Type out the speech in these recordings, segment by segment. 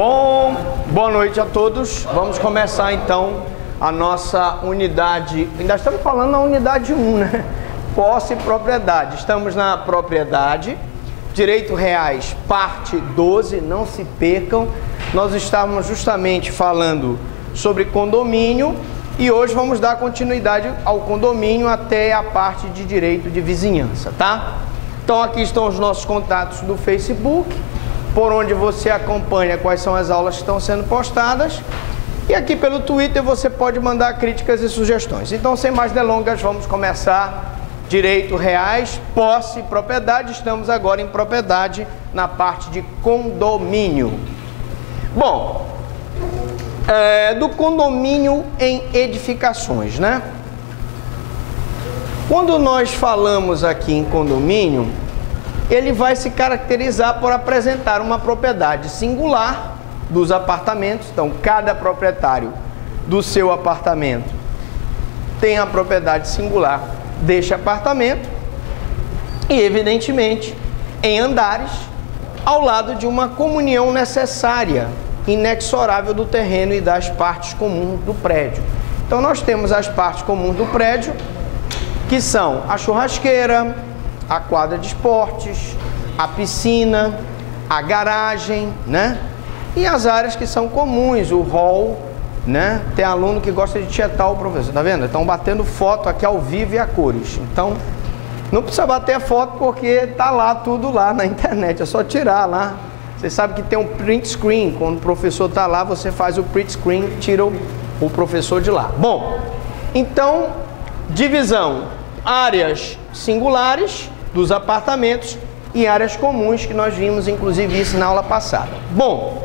Boa noite a todos. Vamos começar então a nossa unidade. Ainda estamos falando na unidade 1, né? Posse e propriedade. Estamos na propriedade. Direito reais, parte 12, não se percam. Nós estávamos justamente falando sobre condomínio e hoje vamos dar continuidade ao condomínio até a parte de direito de vizinhança, tá? Então aqui estão os nossos contatos do Facebook, por onde você acompanha quais são as aulas que estão sendo postadas. E aqui pelo Twitter você pode mandar críticas e sugestões. Então, sem mais delongas, vamos começar. Direito reais, posse e propriedade. Estamos agora em propriedade, na parte de condomínio. Bom, do condomínio em edificações, né? Quando nós falamos aqui em condomínio, ele vai se caracterizar por apresentar uma propriedade singular dos apartamentos. Então, cada proprietário do seu apartamento tem a propriedade singular deste apartamento e, evidentemente, em andares, ao lado de uma comunhão necessária, inexorável do terreno e das partes comuns do prédio. Então, nós temos as partes comuns do prédio, que são a churrasqueira, a quadra de esportes, a piscina, a garagem, né? E as áreas que são comuns, o hall, né? Tem aluno que gosta de tietar o professor, tá vendo? Estão batendo foto aqui ao vivo e a cores. Então, não precisa bater a foto porque tá lá tudo lá na internet, é só tirar lá. Você sabe que tem um print screen, quando o professor tá lá, você faz o print screen, tira o professor de lá. Bom, então, divisão, áreas singulares dos apartamentos e áreas comuns, que nós vimos inclusive isso na aula passada. Bom,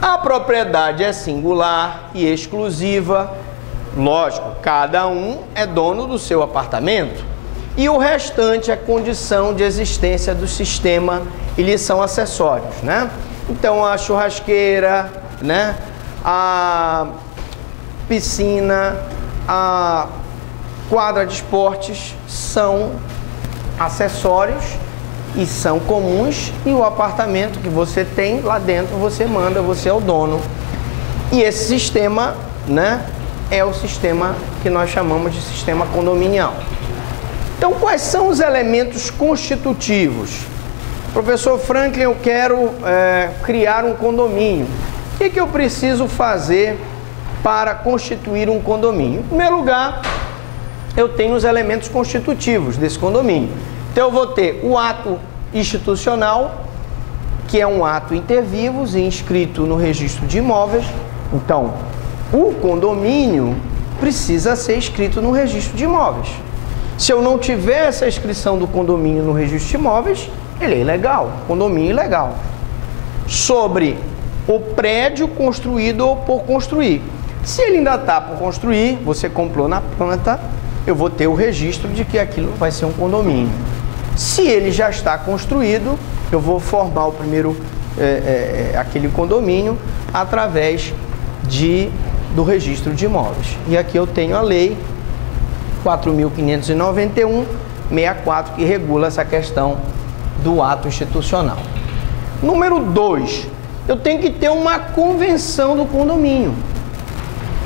a propriedade é singular e exclusiva, lógico, cada um é dono do seu apartamento e o restante é condição de existência do sistema e lhes são acessórios, né? Então a churrasqueira, né? A piscina, a quadra de esportes são acessórios e são comuns, e o apartamento que você tem lá dentro você manda, você é o dono. E esse sistema, né, é o sistema que nós chamamos de sistema condominial. Então, quais são os elementos constitutivos? Professor Franklin, eu quero criar um condomínio. O que eu preciso fazer para constituir um condomínio? Em primeiro lugar, eu tenho os elementos constitutivos desse condomínio. Então, eu vou ter o ato institucional, que é um ato inter vivos e inscrito no registro de imóveis. Então, o condomínio precisa ser inscrito no registro de imóveis. Se eu não tiver essa inscrição do condomínio no registro de imóveis, ele é ilegal, condomínio ilegal. Sobre o prédio construído ou por construir. Se ele ainda está por construir, você comprou na planta, eu vou ter o registro de que aquilo vai ser um condomínio. Se ele já está construído, eu vou formar o primeiro, aquele condomínio através do registro de imóveis. E aqui eu tenho a lei 4.591/64, que regula essa questão do ato institucional. Número 2, eu tenho que ter uma convenção do condomínio.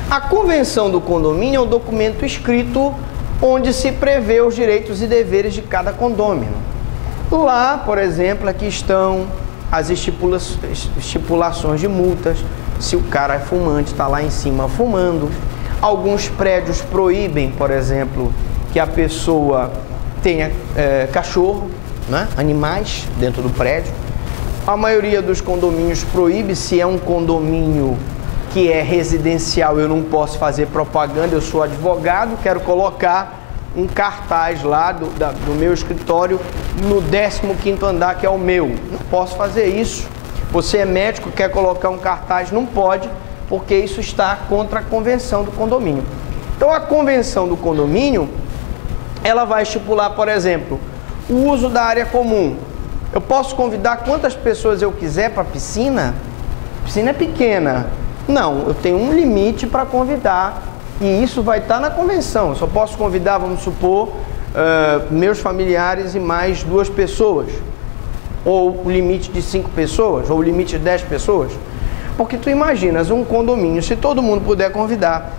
A convenção do condomínio é um documento escrito onde se prevê os direitos e deveres de cada condômino. Lá, por exemplo, aqui estão as estipulações de multas, se o cara é fumante, está lá em cima fumando. Alguns prédios proíbem, por exemplo, que a pessoa tenha cachorro, né? Animais dentro do prédio. A maioria dos condomínios proíbe. Se é um condomínio que é residencial, eu não posso fazer propaganda, eu sou advogado, quero colocar um cartaz lá do meu escritório no 15º andar, que é o meu. Não posso fazer isso. Você é médico, quer colocar um cartaz, não pode, porque isso está contra a convenção do condomínio. Então, a convenção do condomínio, ela vai estipular, por exemplo, o uso da área comum. Eu posso convidar quantas pessoas eu quiser para a piscina? A piscina é pequena. Não, eu tenho um limite para convidar e isso vai estar na convenção. Eu só posso convidar, vamos supor, meus familiares e mais 2 pessoas. Ou o limite de 5 pessoas, ou o limite de 10 pessoas? Porque tu imaginas um condomínio, se todo mundo puder convidar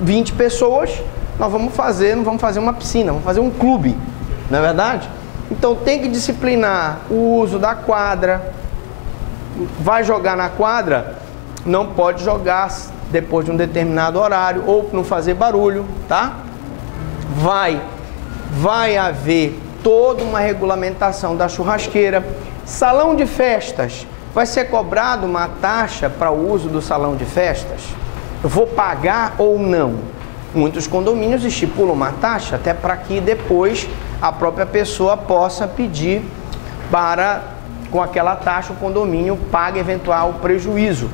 20 pessoas, nós não vamos fazer uma piscina, vamos fazer um clube, não é verdade? Então tem que disciplinar o uso da quadra. Vai jogar na quadra, não pode jogar depois de um determinado horário, ou não fazer barulho, tá? Vai haver toda uma regulamentação da churrasqueira. Salão de festas, vai ser cobrado uma taxa para o uso do salão de festas? Eu vou pagar ou não? Muitos condomínios estipulam uma taxa, até para que depois a própria pessoa possa pedir para, com aquela taxa, o condomínio pague eventual prejuízo.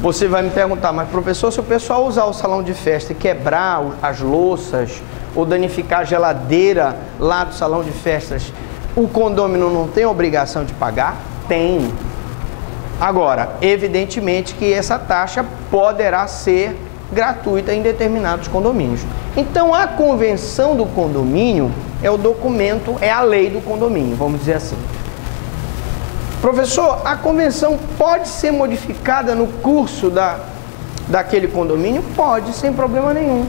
Você vai me perguntar, mas professor, se o pessoal usar o salão de festa e quebrar as louças ou danificar a geladeira lá do salão de festas, o condomínio não tem obrigação de pagar? Tem. Agora, evidentemente que essa taxa poderá ser gratuita em determinados condomínios. Então, a convenção do condomínio é o documento, é a lei do condomínio, vamos dizer assim. Professor, a convenção pode ser modificada no curso daquele condomínio? Pode, sem problema nenhum.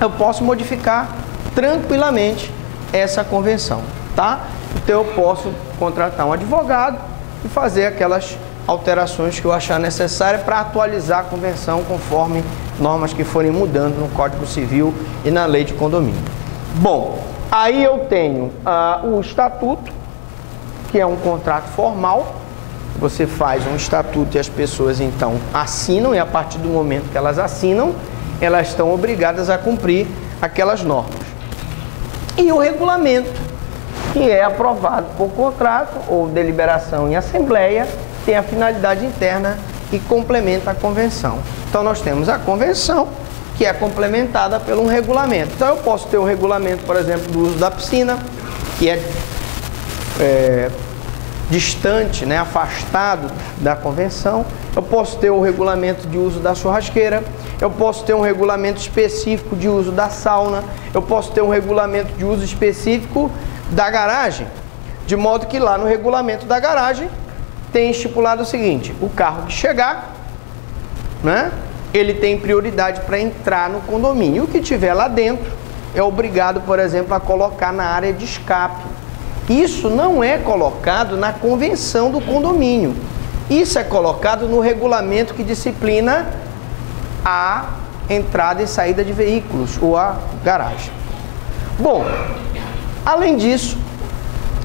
Eu posso modificar tranquilamente essa convenção, tá? Então eu posso contratar um advogado e fazer aquelas alterações que eu achar necessárias para atualizar a convenção conforme normas que forem mudando no Código Civil e na lei de condomínio. Bom, aí eu tenho o estatuto, que é um contrato formal. Você faz um estatuto e as pessoas então assinam, e a partir do momento que elas assinam, elas estão obrigadas a cumprir aquelas normas. E o regulamento, que é aprovado por contrato ou deliberação em assembleia, tem a finalidade interna e complementa a convenção. Então nós temos a convenção, que é complementada por um regulamento. Então eu posso ter um regulamento, por exemplo, do uso da piscina, que é distante, né, afastado da convenção. Eu posso ter o regulamento de uso da churrasqueira, eu posso ter um regulamento específico de uso da sauna, eu posso ter um regulamento de uso específico da garagem, de modo que lá no regulamento da garagem tem estipulado o seguinte: o carro que chegar, né, ele tem prioridade para entrar no condomínio. O que tiver lá dentro é obrigado, por exemplo, a colocar na área de escape. Isso não é colocado na convenção do condomínio. Isso é colocado no regulamento que disciplina a entrada e saída de veículos, ou a garagem. Bom, além disso,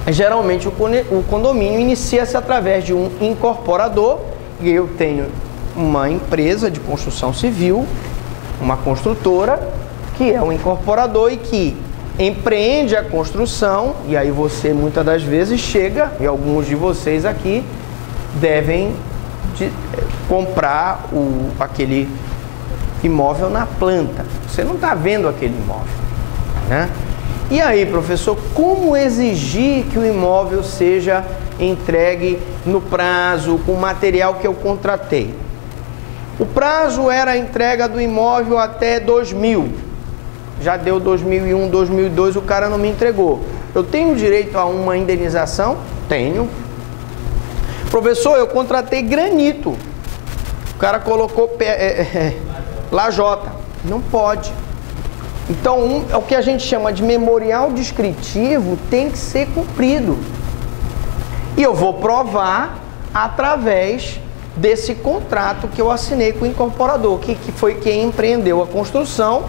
geralmente o condomínio inicia-se através de um incorporador, e eu tenho uma empresa de construção civil, uma construtora, que é um incorporador e que empreende a construção, e aí você muitas das vezes chega, e alguns de vocês aqui devem comprar aquele imóvel na planta. Você não está vendo aquele imóvel, né? E aí, professor, como exigir que o imóvel seja entregue no prazo, com o material que eu contratei? O prazo era a entrega do imóvel até 2000. Já deu 2001, 2002, o cara não me entregou. Eu tenho direito a uma indenização? Tenho. Professor, eu contratei granito. O cara colocou lajota. Não pode. Então, o que a gente chama de memorial descritivo tem que ser cumprido. E eu vou provar através desse contrato que eu assinei com o incorporador, que foi quem empreendeu a construção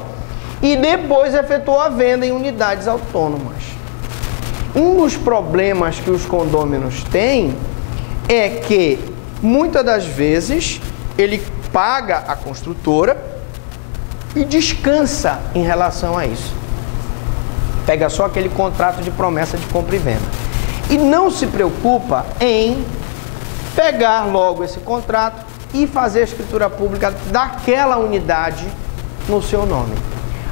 e depois efetuou a venda em unidades autônomas. Um dos problemas que os condôminos têm é que, muitas das vezes, ele paga a construtora e descansa em relação a isso. Pega só aquele contrato de promessa de compra e venda. E não se preocupa em pegar logo esse contrato e fazer a escritura pública daquela unidade no seu nome.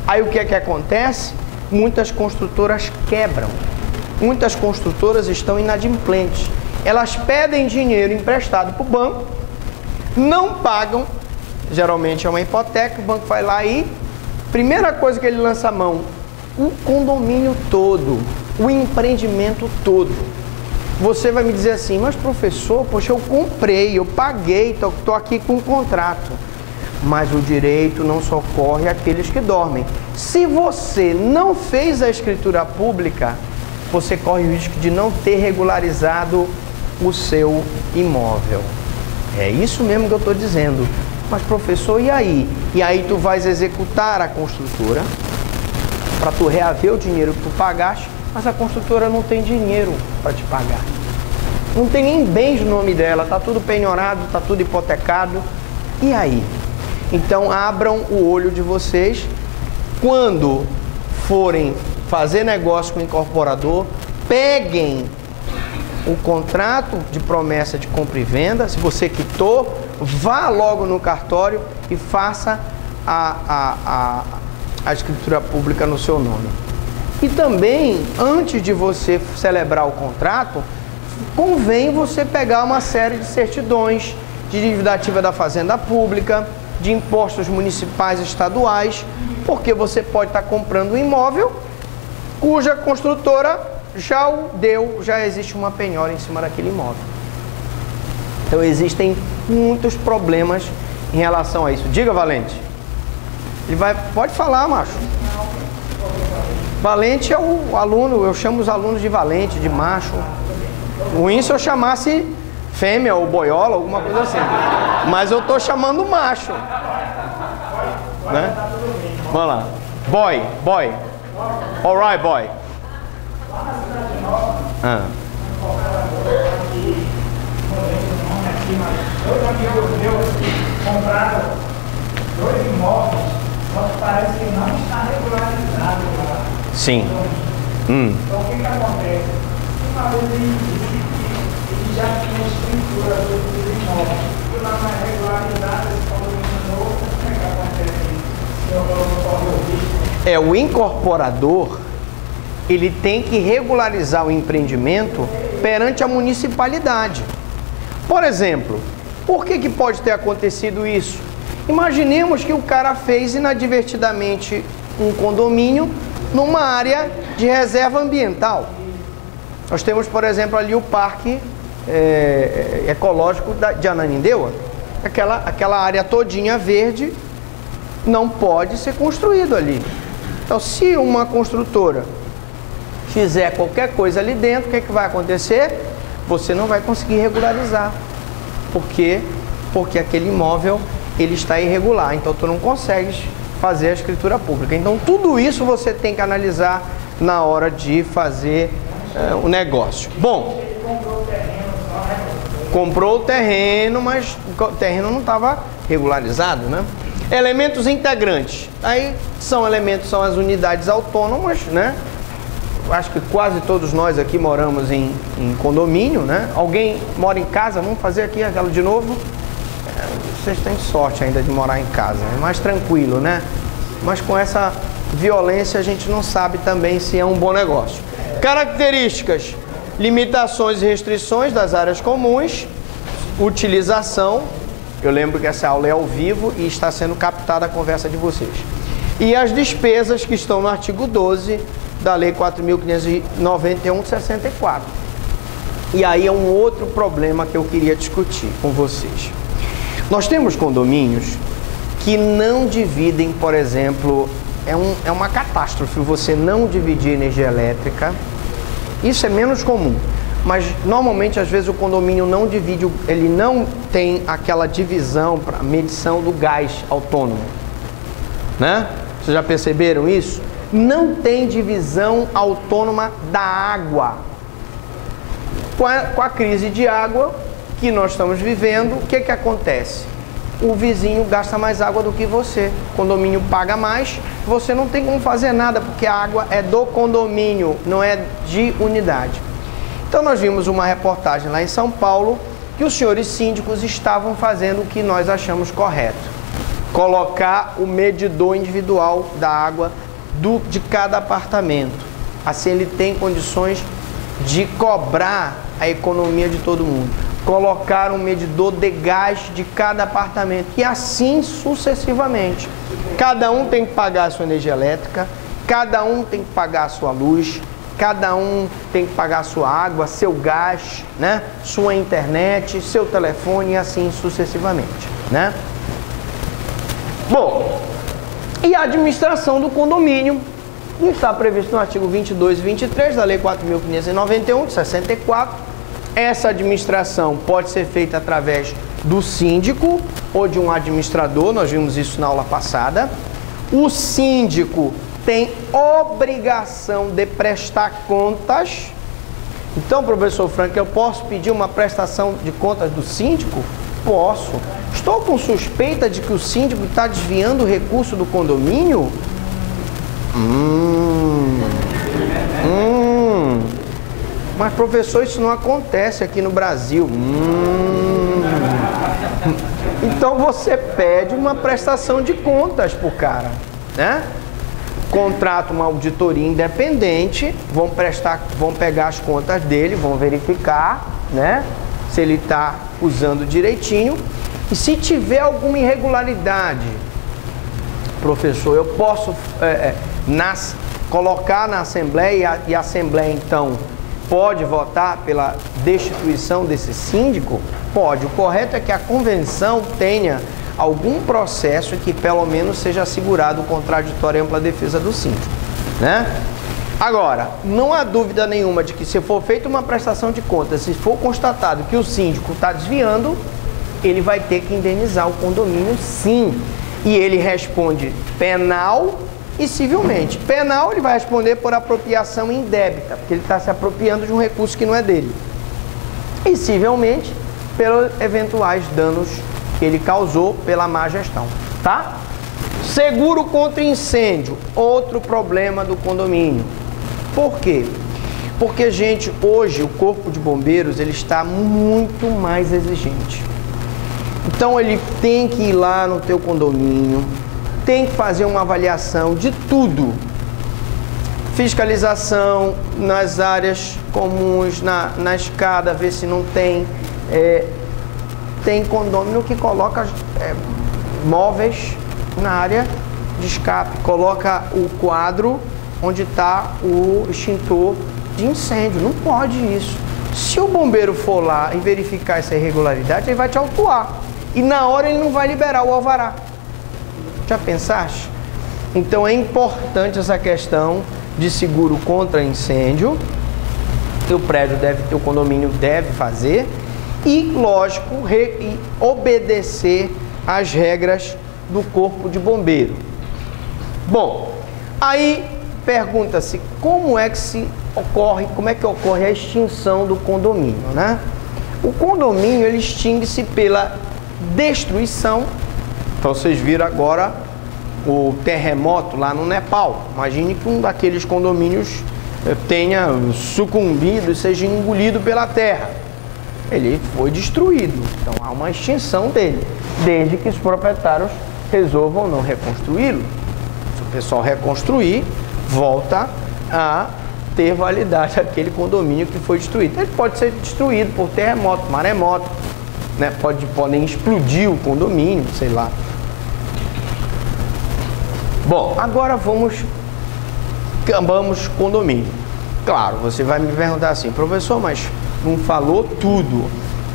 Aí o que é que acontece? Muitas construtoras quebram. Muitas construtoras estão inadimplentes. Elas pedem dinheiro emprestado para o banco, não pagam, geralmente é uma hipoteca, o banco vai lá e, primeira coisa que ele lança a mão, o condomínio todo, o empreendimento todo. Você vai me dizer assim, mas professor, poxa, eu comprei, eu paguei, estou aqui com um contrato. Mas o direito não socorre aqueles que dormem. Se você não fez a escritura pública, você corre o risco de não ter regularizado o seu imóvel. É isso mesmo que eu estou dizendo. Mas professor, e aí? E aí tu vais executar a construtora para tu reaver o dinheiro que tu pagaste, mas a construtora não tem dinheiro para te pagar. Não tem nem bens no nome dela, está tudo penhorado, está tudo hipotecado. E aí? Então abram o olho de vocês. Quando forem fazer negócio com o incorporador, peguem o contrato de promessa de compra e venda. Se você quitou, vá logo no cartório e faça a escritura pública no seu nome. E também, antes de você celebrar o contrato, convém você pegar uma série de certidões de dívida ativa da Fazenda Pública, de impostos municipais e estaduais, porque você pode estar comprando um imóvel cuja construtora já o deu, já existe uma penhora em cima daquele imóvel. Então existem muitos problemas em relação a isso. Diga, Valente. Ele vai, pode falar, macho. Valente é o aluno, eu chamo os alunos de valente, de macho. Ruim se eu chamasse fêmea ou boiola, alguma coisa assim. Mas eu tô chamando macho. Né? Vamos lá. Boy. Alright, boy. Dois amigos meus compraram 2 imóveis, mas parece que não está regularizado lá. Sim. Então o que acontece? Uma vez ele disse que ele já tinha escritura dos imóveis, e lá não é regularizado, ele falou de novo, como é que acontece isso? Se eu não corre o risco? O incorporador, ele tem que regularizar o empreendimento perante a municipalidade. Por exemplo, por que pode ter acontecido isso? Imaginemos que o cara fez inadvertidamente um condomínio numa área de reserva ambiental. Nós temos, por exemplo, ali o parque ecológico de Ananindeua. Aquela área todinha verde não pode ser construído ali. Então, se uma construtora fizer qualquer coisa ali dentro, o que vai acontecer? Você não vai conseguir regularizar. Por quê? Porque aquele imóvel ele está irregular, então tu não consegues fazer a escritura pública. Então tudo isso você tem que analisar na hora de fazer o negócio. Bom, comprou o terreno, mas o terreno não estava regularizado, né? Elementos integrantes. Aí são as unidades autônomas, né? Acho que quase todos nós aqui moramos em condomínio, né? Alguém mora em casa? Vamos fazer aqui aquela de novo? Vocês têm sorte ainda de morar em casa, é mais tranquilo, né? Mas com essa violência a gente não sabe também se é um bom negócio. Características, limitações e restrições das áreas comuns, utilização. Eu lembro que essa aula é ao vivo e está sendo captada a conversa de vocês. E as despesas que estão no artigo 12 da Lei 4.591 de 64. E aí é um outro problema que eu queria discutir com vocês. Nós temos condomínios que não dividem, por exemplo, é uma catástrofe você não dividir energia elétrica. Isso é menos comum, mas normalmente às vezes o condomínio não divide, ele não tem aquela divisão para medição do gás autônomo, né? Vocês já perceberam isso? Não tem divisão autônoma da água. Com a crise de água que nós estamos vivendo, o que acontece? O vizinho gasta mais água do que você, o condomínio paga mais, você não tem como fazer nada, porque a água é do condomínio, não é de unidade. Então nós vimos uma reportagem lá em São Paulo, que os senhores síndicos estavam fazendo o que nós achamos correto: colocar o medidor individual da água de cada apartamento. Assim ele tem condições de cobrar a economia de todo mundo. Colocar um medidor de gás de cada apartamento e assim sucessivamente. Cada um tem que pagar a sua energia elétrica, cada um tem que pagar a sua luz, cada um tem que pagar sua água, seu gás, né? Sua internet, seu telefone e assim sucessivamente, né? Bom, e a administração do condomínio está previsto no artigo 22 e 23 da Lei 4.591, de 64. Essa administração pode ser feita através do síndico ou de um administrador, nós vimos isso na aula passada. O síndico tem obrigação de prestar contas. Então, professor Frank, eu posso pedir uma prestação de contas do síndico? Posso. Estou com suspeita de que o síndico está desviando o recurso do condomínio? Mas, professor, isso não acontece aqui no Brasil. Então, você pede uma prestação de contas para o cara, né? Contrata uma auditoria independente, vão pegar as contas dele, vão verificar, né? Se ele está usando direitinho. E se tiver alguma irregularidade, professor, eu posso colocar na Assembleia e a Assembleia, então, pode votar pela destituição desse síndico? Pode. O correto é que a convenção tenha algum processo que pelo menos seja assegurado o contraditório e ampla defesa do síndico, né? Agora, não há dúvida nenhuma de que se for feita uma prestação de contas, se for constatado que o síndico está desviando, ele vai ter que indenizar o condomínio, sim. E ele responde penal e civilmente. Penal, ele vai responder por apropriação indébita, porque ele está se apropriando de um recurso que não é dele. E civilmente, pelos eventuais danos que ele causou pela má gestão, tá? Seguro contra incêndio, outro problema do condomínio. Por quê? Porque, gente, hoje o Corpo de Bombeiros, ele está muito mais exigente. Então, ele tem que ir lá no teu condomínio, tem que fazer uma avaliação de tudo. Fiscalização nas áreas comuns, na escada, ver se não tem... tem condomínio que coloca móveis na área de escape, coloca o quadro onde está o extintor de incêndio. Não pode isso. Se o bombeiro for lá e verificar essa irregularidade, ele vai te autuar. E na hora ele não vai liberar o alvará. Já pensaste? Então é importante essa questão de seguro contra incêndio. O prédio o condomínio deve fazer. E, lógico, obedecer às regras do Corpo de Bombeiro. Bom, aí pergunta-se como é que ocorre a extinção do condomínio, né? O condomínio, ele extingue-se pela destruição. Então, vocês viram agora o terremoto lá no Nepal. Imagine que um daqueles condomínios tenha sucumbido e seja engolido pela terra. Ele foi destruído, então há uma extinção dele, desde que os proprietários resolvam não reconstruí-lo. Se o pessoal reconstruir, volta a ter validade aquele condomínio que foi destruído. Ele pode ser destruído por terremoto, maremoto, né? Podem explodir o condomínio, sei lá. Bom, agora vamos condomínio. Claro, você vai me perguntar assim, professor, mas não falou tudo.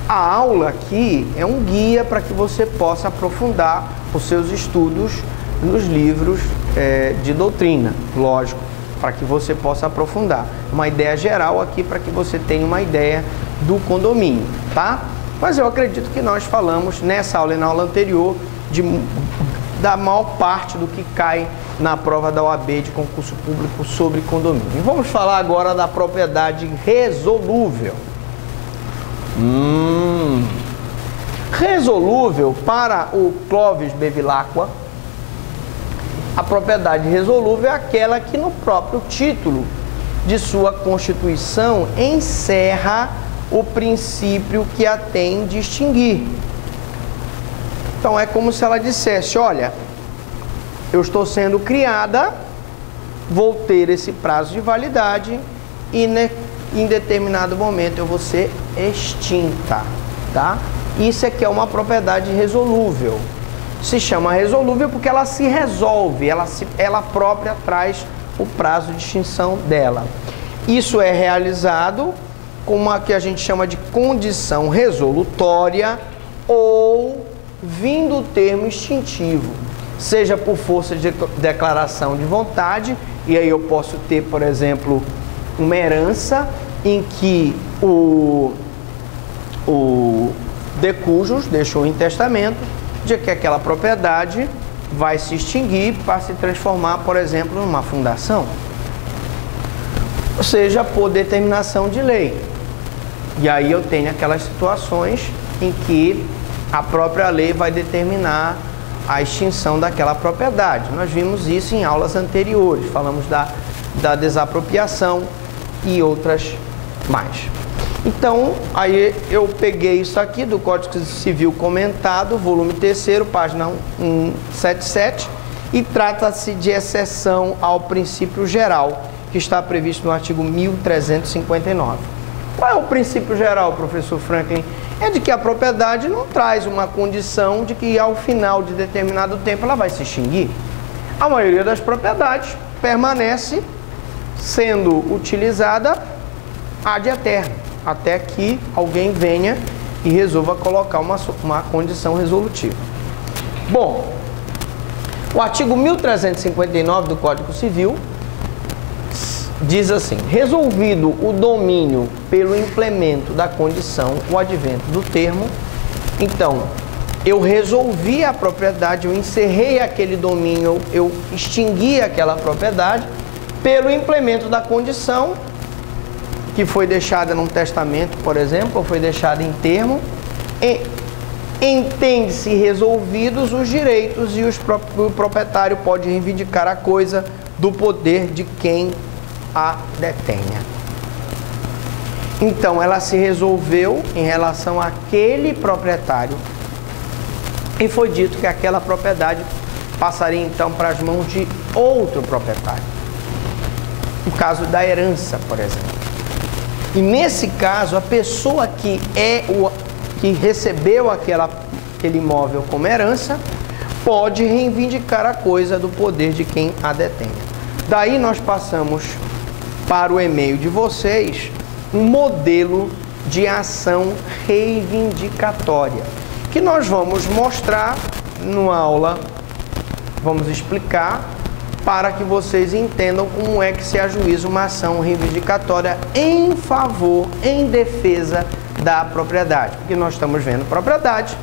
A aula aqui é um guia para que você possa aprofundar os seus estudos nos livros de doutrina, lógico, para que você possa aprofundar. Uma ideia geral aqui para que você tenha uma ideia do condomínio, tá? Mas eu acredito que nós falamos nessa aula e na aula anterior da maior parte do que cai na prova da OAB de concurso público sobre condomínio. E vamos falar agora da propriedade resolúvel. Resolúvel, para o Clóvis Bevilacqua, a propriedade resolúvel é aquela que no próprio título de sua Constituição encerra o princípio que a tem de extinguir. Então é como se ela dissesse, olha, eu estou sendo criada, vou ter esse prazo de validade e em determinado momento eu vou ser extinta, tá? Isso é que é uma propriedade resolúvel. Se chama resolúvel porque ela se resolve, ela própria traz o prazo de extinção dela. Isso é realizado com uma que a gente chama de condição resolutória ou vindo o termo extintivo, seja por força de declaração de vontade, e aí eu posso ter, por exemplo, uma herança em que o de cujus deixou em testamento de que aquela propriedade vai se extinguir para se transformar, por exemplo, numa fundação, ou seja, por determinação de lei. E aí eu tenho aquelas situações em que a própria lei vai determinar a extinção daquela propriedade. Nós vimos isso em aulas anteriores, falamos da desapropriação e outras mais. Então, aí eu peguei isso aqui do Código Civil comentado, volume 3º, página 177, e trata-se de exceção ao princípio geral, que está previsto no artigo 1359. Qual é o princípio geral, professor Franklin? É de que a propriedade não traz uma condição de que ao final de determinado tempo ela vai se extinguir. A maioria das propriedades permanece sendo utilizada ad eterno, até que alguém venha e resolva colocar uma condição resolutiva. Bom, o artigo 1359 do Código Civil diz assim: resolvido o domínio pelo implemento da condição, o advento do termo, então, eu resolvi a propriedade, eu encerrei aquele domínio, eu extingui aquela propriedade pelo implemento da condição, que foi deixada num testamento, por exemplo, ou foi deixada em termo, entende-se resolvidos os direitos e o proprietário pode reivindicar a coisa do poder de quem a detenha. Então, ela se resolveu em relação àquele proprietário e foi dito que aquela propriedade passaria então para as mãos de outro proprietário. No caso da herança, por exemplo. E nesse caso, a pessoa que recebeu aquele imóvel como herança pode reivindicar a coisa do poder de quem a detém. Daí nós passamos para o e-mail de vocês um modelo de ação reivindicatória, que nós vamos mostrar numa aula, vamos explicar, para que vocês entendam como é que se ajuiza uma ação reivindicatória em favor, em defesa da propriedade. Porque nós estamos vendo propriedade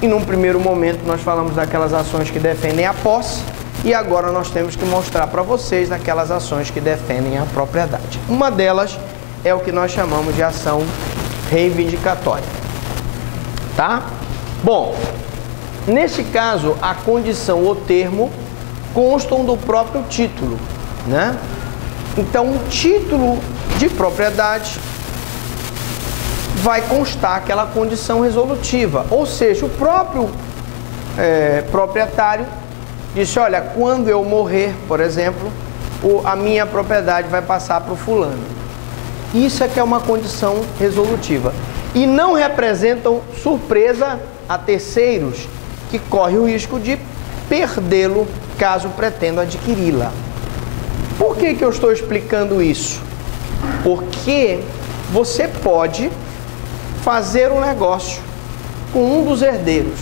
e num primeiro momento nós falamos daquelas ações que defendem a posse e agora nós temos que mostrar para vocês aquelas ações que defendem a propriedade. Uma delas é o que nós chamamos de ação reivindicatória. Tá? Bom, nesse caso, a condição ou termo constam do próprio título, né? Então, o título de propriedade vai constar aquela condição resolutiva, ou seja, o próprio proprietário disse: olha, quando eu morrer, por exemplo, a minha propriedade vai passar para o fulano. Isso é que é uma condição resolutiva. E não representam surpresa a terceiros que correm o risco de perdê-lo caso pretenda adquiri-la. Por que eu estou explicando isso? Porque você pode fazer um negócio com um dos herdeiros.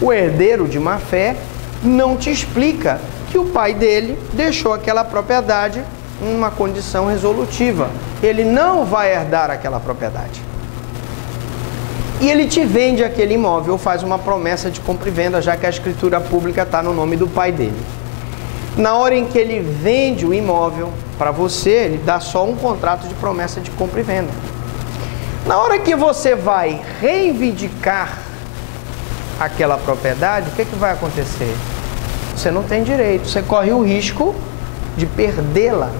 O herdeiro de má fé não te explica que o pai dele deixou aquela propriedade em uma condição resolutiva. Ele não vai herdar aquela propriedade. E ele te vende aquele imóvel, faz uma promessa de compra e venda, já que a escritura pública está no nome do pai dele. Na hora em que ele vende o imóvel para você, ele dá só um contrato de promessa de compra e venda. Na hora que você vai reivindicar aquela propriedade, o que vai acontecer? Você não tem direito, você corre o risco de perdê-la,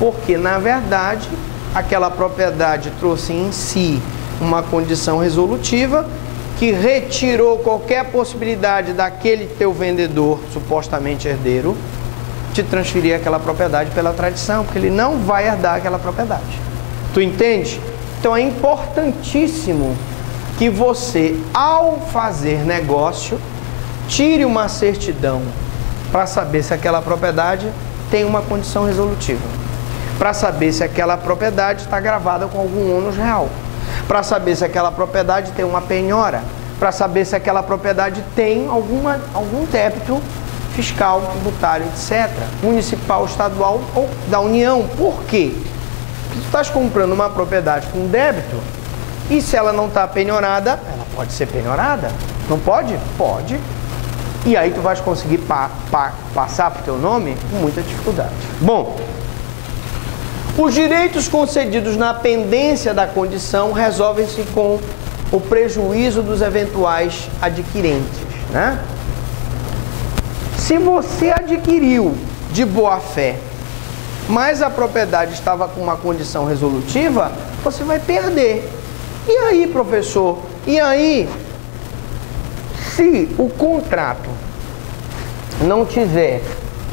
porque na verdade aquela propriedade trouxe em si uma condição resolutiva que retirou qualquer possibilidade daquele teu vendedor, supostamente herdeiro, de transferir aquela propriedade pela tradição, porque ele não vai herdar aquela propriedade. Tu entende? Então é importantíssimo que você, ao fazer negócio, tire uma certidão para saber se aquela propriedade tem uma condição resolutiva. para saber se aquela propriedade está gravada com algum ônus real, para saber se aquela propriedade tem uma penhora, para saber se aquela propriedade tem algum débito fiscal, tributário, etc., municipal, estadual ou da União. Por quê? Porque tu estás comprando uma propriedade com débito e se ela não está penhorada, ela pode ser penhorada. Não pode? Pode. E aí tu vais conseguir passar para o teu nome com muita dificuldade. Bom, os direitos concedidos na pendência da condição resolvem-se com o prejuízo dos eventuais adquirentes, né? Se você adquiriu de boa fé, mas a propriedade estava com uma condição resolutiva, você vai perder. E aí, professor? E aí, se o contrato não tiver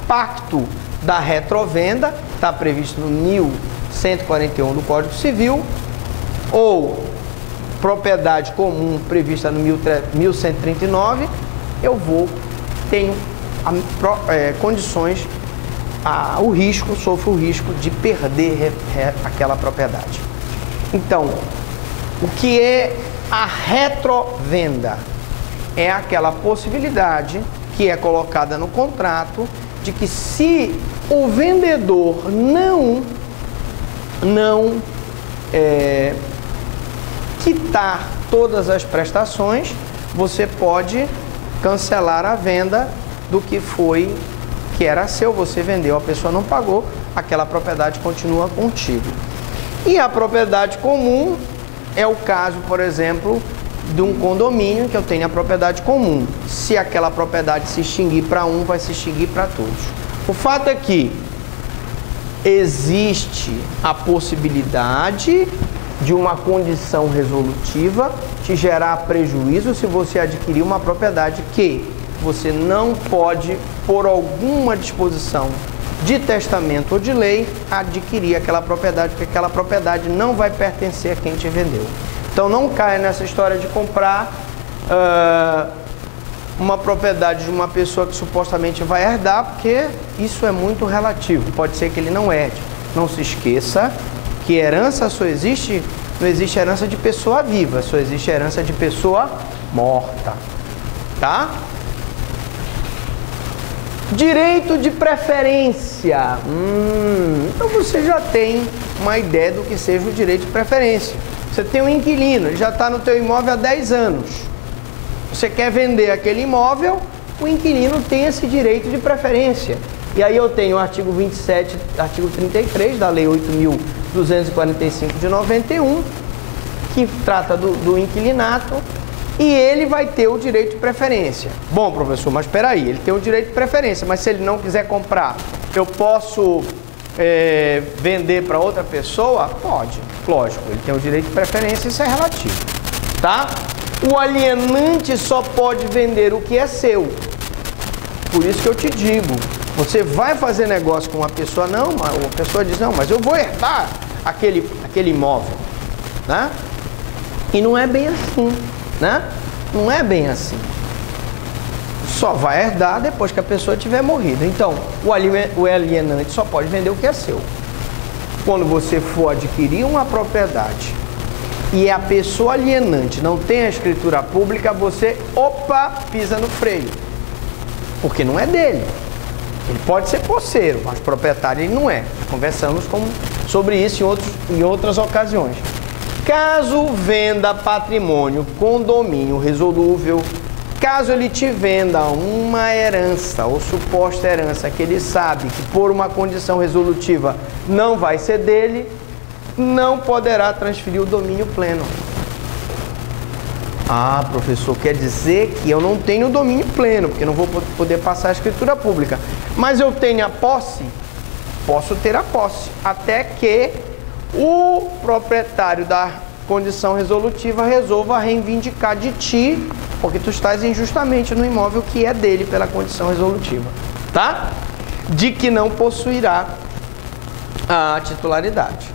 pacto da retrovenda, está previsto no 1141 do Código Civil, ou propriedade comum prevista no 1139, tenho condições, sofro o risco de perder aquela propriedade. Então, o que é a retrovenda? É aquela possibilidade que é colocada no contrato de que se o vendedor não quitar todas as prestações, você pode cancelar a venda do que era seu, você vendeu, a pessoa não pagou, aquela propriedade continua contigo. E a propriedade comum é o caso, por exemplo, de um condomínio que eu tenho a propriedade comum. Se aquela propriedade se extinguir para um, vai se extinguir para todos. O fato é que existe a possibilidade de uma condição resolutiva te gerar prejuízo se você adquirir uma propriedade que você não pode, por alguma disposição de testamento ou de lei, adquirir aquela propriedade, porque aquela propriedade não vai pertencer a quem te vendeu. Então não caia nessa história de comprar uma propriedade de uma pessoa que supostamente vai herdar, porque isso é muito relativo, pode ser que ele não herde. Não se esqueça que herança só existe, não existe herança de pessoa viva, só existe herança de pessoa morta, tá? Direito de preferência. Então você já tem uma ideia do que seja o direito de preferência. Você tem um inquilino, ele já está no teu imóvel há 10 anos. Você quer vender aquele imóvel, o inquilino tem esse direito de preferência. E aí eu tenho o artigo 27, artigo 33 da Lei 8.245 de 91, que trata do inquilinato, e ele vai ter o direito de preferência. Bom, professor, mas espera aí, ele tem o direito de preferência, mas se ele não quiser comprar, eu posso vender para outra pessoa? Pode, lógico, ele tem o direito de preferência, isso é relativo, tá? O alienante só pode vender o que é seu. Por isso que eu te digo, você vai fazer negócio com uma pessoa, não, a pessoa diz, não, mas eu vou herdar aquele imóvel, né? E não é bem assim, né? Não é bem assim. Só vai herdar depois que a pessoa tiver morrido. Então, o alienante só pode vender o que é seu. Quando você for adquirir uma propriedade e a pessoa alienante não tem a escritura pública, você, pisa no freio. Porque não é dele. Ele pode ser posseiro, mas proprietário ele não é. Conversamos sobre isso em outras ocasiões. Caso venda patrimônio, condomínio resolúvel, caso ele te venda uma herança ou suposta herança que ele sabe que por uma condição resolutiva não vai ser dele, não poderá transferir o domínio pleno. Ah, professor, quer dizer que eu não tenho domínio pleno, porque não vou poder passar a escritura pública. Mas eu tenho a posse? Posso ter a posse, até que o proprietário da condição resolutiva resolva reivindicar de ti, porque tu estás injustamente no imóvel que é dele pela condição resolutiva, tá? De que não possuirá a titularidade.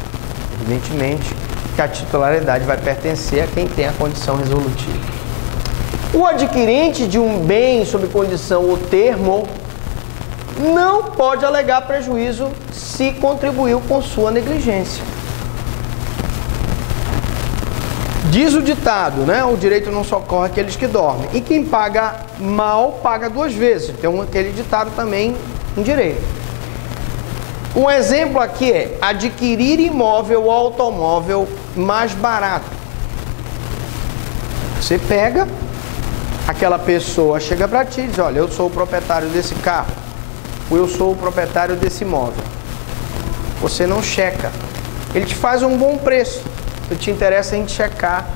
Evidentemente que a titularidade vai pertencer a quem tem a condição resolutiva. O adquirente de um bem sob condição ou termo não pode alegar prejuízo se contribuiu com sua negligência. Diz o ditado, né? O direito não socorre aqueles que dormem. E quem paga mal, paga duas vezes. Tem aquele ditado também em direito. Um exemplo aqui é adquirir imóvel ou automóvel mais barato. Você pega, aquela pessoa chega para ti e diz, olha, eu sou o proprietário desse carro, ou eu sou o proprietário desse imóvel. Você não checa. Ele te faz um bom preço. O que te interessa é a gente checar